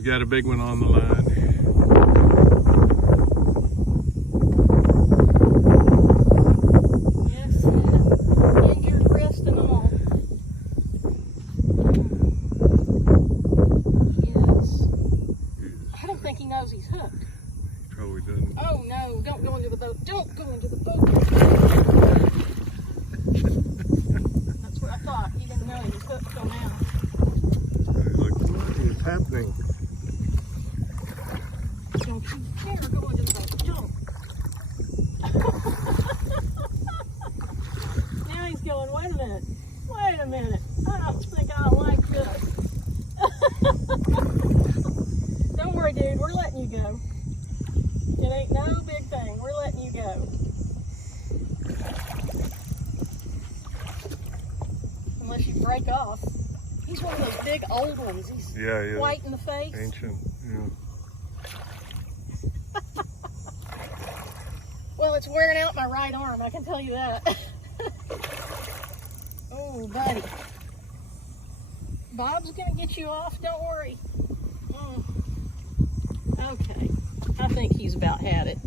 He's got a big one on the line. Yes, injured wrist and all. Yes. I don't think he knows he's hooked. He probably doesn't. Oh no, don't go into the boat. Don't go into the boat. That's what I thought. He didn't know he was hooked till now. He's like, what is happening? Don't you dare go into the boat. Don't. Now he's going, wait a minute. Wait a minute. I don't think I like this. Don't worry, dude. We're letting you go. It ain't no big thing. We're letting you go. Unless you break off. He's one of those big old ones. He's Yeah. white in the face. Ancient. Yeah. Well, it's wearing out my right arm, I can tell you that. Oh, buddy. Bob's gonna get you off, don't worry. Okay, I think he's about had it.